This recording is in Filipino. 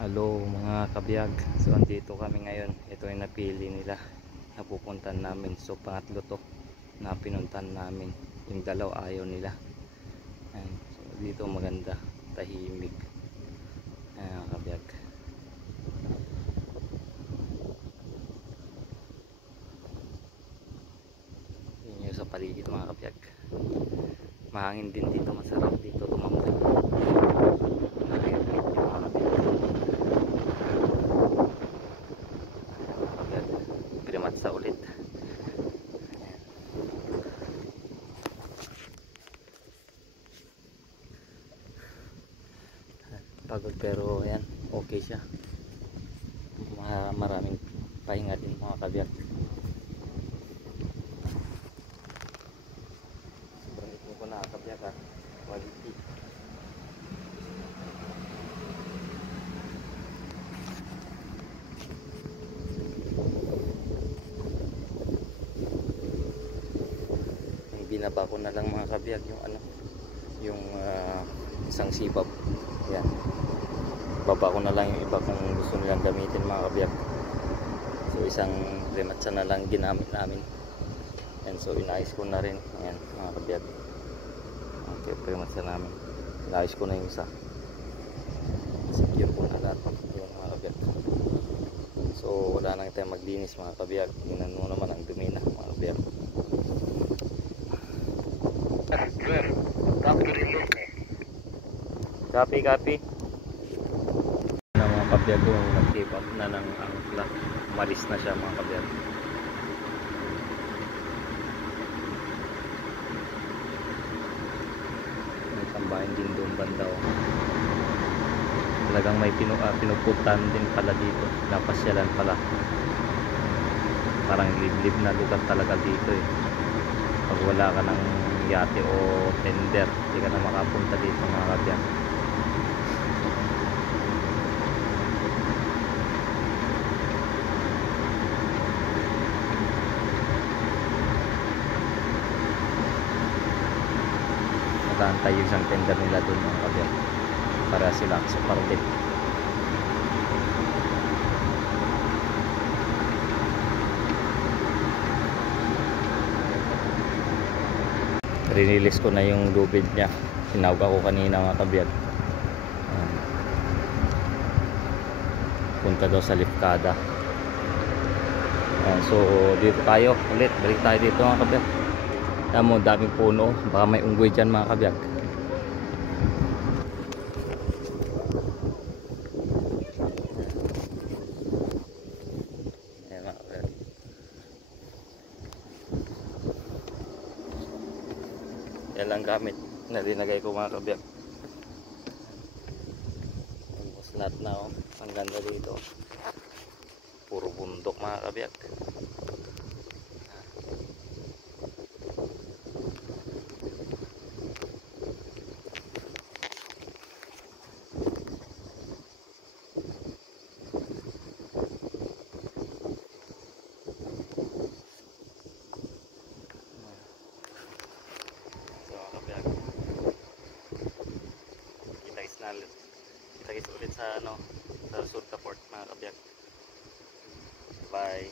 Hello mga kabiyag, so andito kami ngayon. Ito yung napili nila na pupuntan namin. So pangatlo to na pinuntan namin. Yung dalaw ayaw nila. Ayan. So dito maganda, tahimik. Ayan mga kabiyag. Yun yung sa paligid mga kabiyag. Mahangin din dito, masarap dito tumambay. Sa ulit. Pagod pero yan, okay siya. Maraming pahinga din mga kabiyag. Sobrang ito ko na kabiyag ha. Quality. Binaba ko na lang mga kabiyag yung yung isang sibab. Yan, baba ko na lang yung iba kung gusto nilang gamitin mga kabiyag. So isang rematsa na lang ginamit namin. Yan, so inayos ko na rin. Ayan mga kabiyag, okay, rematsa namin, inayos ko na yung isa, secure ko na lahat yung mga kabiyag. So wala nang tayo maglinis mga kabiyag. Tingnan mo naman ang dumi na mga kabiyag. Copy. Na mga kabiyag ko, nag-give up na ng angkla. Umalis na siya mga kabiyag. May tambahin din doon banda. Talagang may pinuputan din pala dito. Napasyalan pala. Parang liblib na lugar talaga dito eh. Pag wala ka ng yate o tender, hindi ka na makapunta dito mga kabiyag. Nag-aantay yung isang tender nila doon mga kabiyag para sila sa parte. Rinilis ko na yung lubid niya. Tinawag ako kanina mga kabiyag. Punta daw sa Lipkada. So dito tayo ulit. Balik tayo dito mga kabiyag. Alam mo, daming puno. Baka may unggoy dyan mga kabiyag. Ayan mga kabiyag. Yan lang gamit na dinagay ko mga kabiyag. Almost lahat na oh. Ang ganda dito. Puro bundok mga kabiyag. Kita ulit sa sa Sulta Port mga kabiyag. Bye.